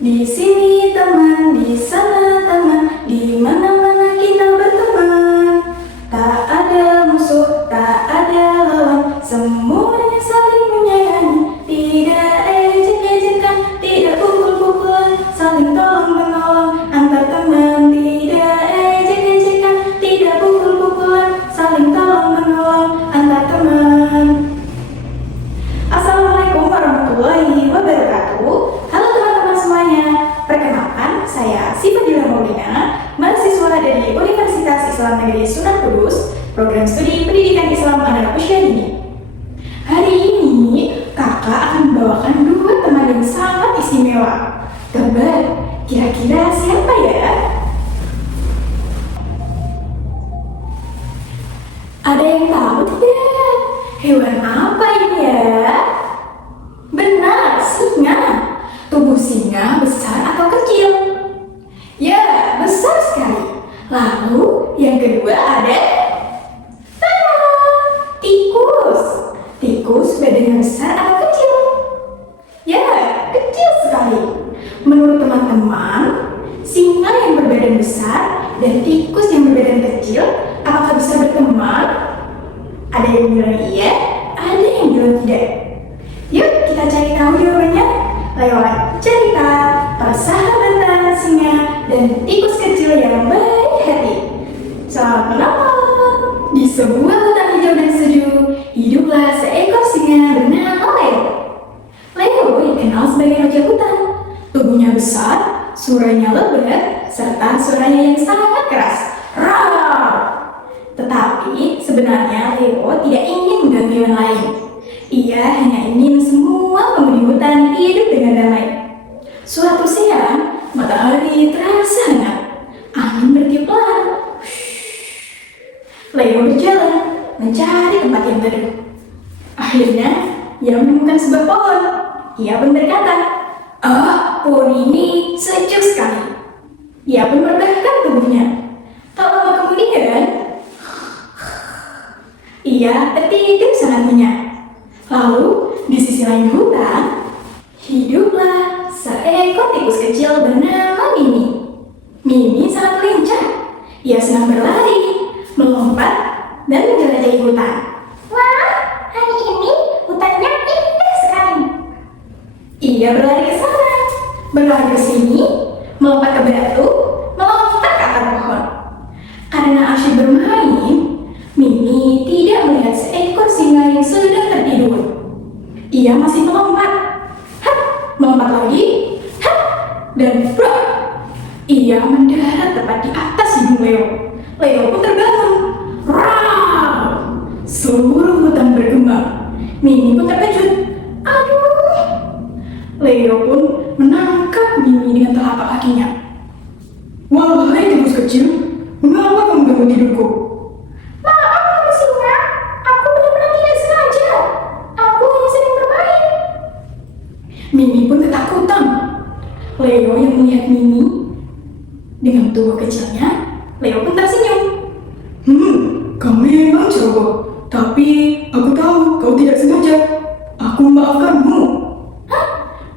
Di sini teman, di sana teman, di mana-mana kita berteman. Tak ada musuh, tak ada lawan, semuanya saling menyayangi. Tidak ejek-ejekan, tidak pukul-pukulan, saling tolong-menolong antar teman. Tidak ejek-ejekan, tidak pukul-pukulan, saling tolong-menolong antar teman. Assalamualaikum warahmatullahi wabarakatuh. Halo teman-teman semuanya. Perkenalkan, saya Sifadila Maulina, mahasiswa dari Universitas Islam Negeri Sunan Kudus, program studi Pendidikan Islam Anak Usia Dini. Hari ini, kakak akan membawakan dua teman yang sangat istimewa. Tebak, kira-kira siapa ya? Ada yang tahu tidak? Hewan apa ini ya? Benar, singa. Tubuh singa besar atau kecil? Ya, besar sekali. Lalu yang kedua ada tada, tikus. Tikus badannya besar atau kecil? Ya, kecil sekali. Menurut teman-teman, singa yang berbadan besar dan tikus yang berbadan kecil, apakah bisa berteman? Ada yang bilang iya, ada yang bilang tidak. Yuk kita cari tahu jawabannya lewat cerita persahabatan singa dan tikus kecil yang baik hati. Selamat menonton. Di sebuah hutan hijau dan sejuk, hiduplah seekor singa bernama Leo. Leo dikenal sebagai raja hutan. Tubuhnya besar, suaranya lebat, serta suaranya yang sangat keras. Roar! Tetapi sebenarnya Leo tidak ingin mengganggu hewan lain. Ia hanya ingin semua penghuni hutan hidup dengan damai. Suatu siang, matahari terasa hangat. Angin bertiup pelan. Leo berjalan mencari tempat yang teduh. Akhirnya, ia menemukan sebuah pohon. Ia pun berkata, "Ah, pohon ini sejuk sekali." Ia pun merebahkan tubuhnya. Tak lama kemudian, ia tertidur sangat nyenyak. Lalu, di sisi lain hutan, hiduplah seekor tikus kecil bernama Mimi. Mimi sangat lincah. Ia senang berlari, melompat, dan menjelajahi hutan. Wah, hari ini hutannya indah sekali. Ia berlari ke sana, berlari ke sini, melompat ke batu, melompat ke akar pohon. Karena asyik bermain, Mimi tidak melihat seekor singa yang sedang tertidur. Ia masih melompat, hap, melompat lagi, hap, dan brak. Ia mendarat tepat di atas hidung Leo. Leo pun terbangun. Rawr! Seluruh hutan bergema. Mimi pun terkejut. Aduh! Leo pun menangkap Mimi dengan telapak kakinya. Wahai tikus kecil, mengapa kamu ganggu tidurku? Mimi pun ketakutan. Leo yang melihat Mimi dengan tubuh kecilnya, Leo pun tersenyum. Kamu memang ceroboh, tapi aku tahu kau tidak sengaja. Aku memaafkanmu. Hah?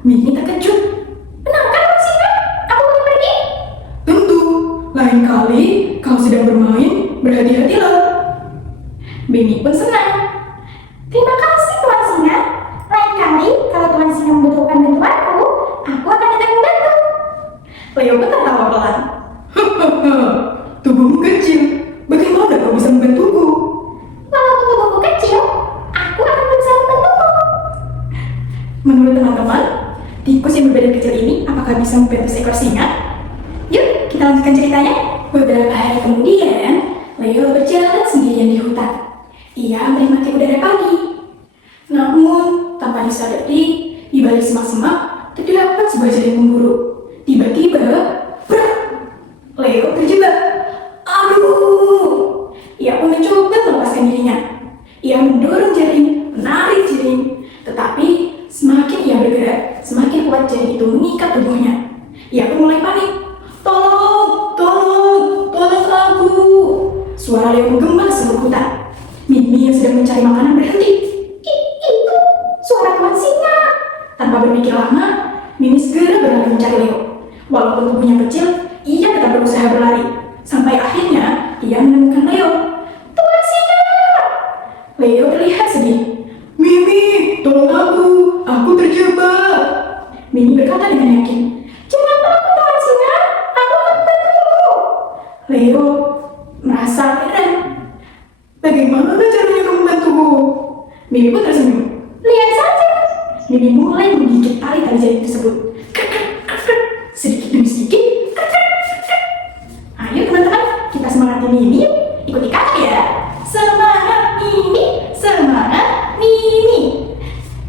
Mimi terkejut. Benarkah kau singa? Aku boleh pergi? Tentu. Lain kali kau sedang bermain, berhati-hatilah. Mimi pun senang. Terima kasih Tuan Singa. Lain kali kalau Tuan Singa membutuhkan bantuanku, aku akan datang membantu. Leo pun tertawa pelan. Tubuhmu kecil, bagaimana kau bisa membantuku? Walaupun tubuhku kecil, aku akan berusaha membantuku. Menurut teman-teman, tikus yang berbadan kecil ini apakah bisa membantu seekor singa? Yuk kita lanjutkan ceritanya. Beberapa hari kemudian, Leo berjalan sendirian di hutan. Ia menikmati udara pagi. Namun, tanpa disadari, di balik semak-semak terdapat sebuah jaring memburu. Tiba-tiba, brak! Leo terjebak. Aduh! Ia pun mencoba melepaskan dirinya. Ia mendorong jaring, menarik jaring. Tetapi, semakin ia bergerak, semakin kuat jaring itu mengikat tubuhnya. Ia pun mulai panik. Tolong! Tolong! Tolong aku! Suara Leo menggema seluruh hutan. Mimi yang sedang mencari makanan berhenti. Itu suara Tuan Singa. Tanpa berpikir lama, Mimi segera berlari mencari Leo. Walaupun tubuhnya kecil, ia tetap berusaha berlari. Sampai akhirnya ia menemukan Leo. Tuan singa! Leo terlihat sedih. Mimi, tolong aku terjebak. Mimi berkata dengan yakin. Jangan takut Tuan singa, aku akan membantu. Leo merasa heran. Bagaimana caranya kamu membantuku? Mimi pun tersenyum. Lihat saja. Mimi mulai menggigit tali-tali jari tersebut. Sedikit demi sedikit. Ayo teman-teman, kita semangati Mimi. Ikuti kami ya. Semangat Mimi, semangat Mimi.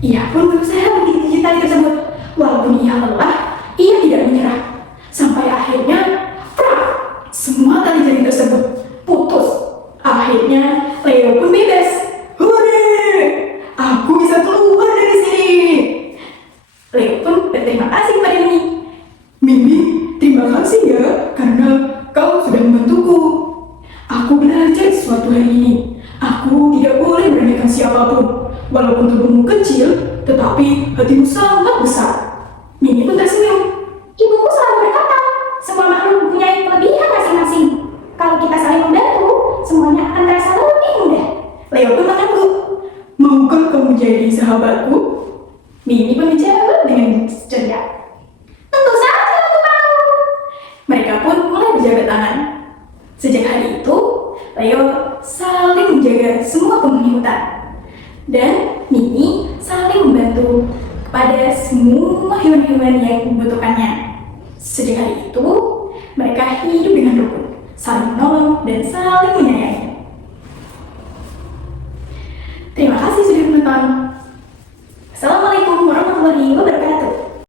Ia pun berusaha menggigit tali tersebut. Walaupun ia lelah, ia tidak menyerah. Sampai akhirnya, semua tali jari tersebut putus. Akhirnya, Leo pun bebas. Hore! Aku bisa keluar dari sini. Leo pun berterima kasih kepada Mimi. Mimi, terima kasih ya karena kau sudah membantuku. Aku belajar sesuatu hari ini. Aku tidak boleh meremehkan siapapun. Walaupun tubuhmu kecil, tetapi hatimu sangat besar. Mimi pun tersenyum. Ibuku selalu berkata, semua makhluk mempunyai kelebihan masing-masing. Kalau kita saling membantu, semuanya akan terasa lebih mudah. Leo pun mengangguk. Maukah kamu jadi sahabatku? Mimi pun menjawab dengan ceria. Tentu saja aku mau. Mereka pun mulai berjabat tangan. Sejak hari itu, Leo saling menjaga semua penghuni hutan. Dan Mimi saling membantu kepada semua hewan-hewan yang membutuhkannya. Sejak hari itu,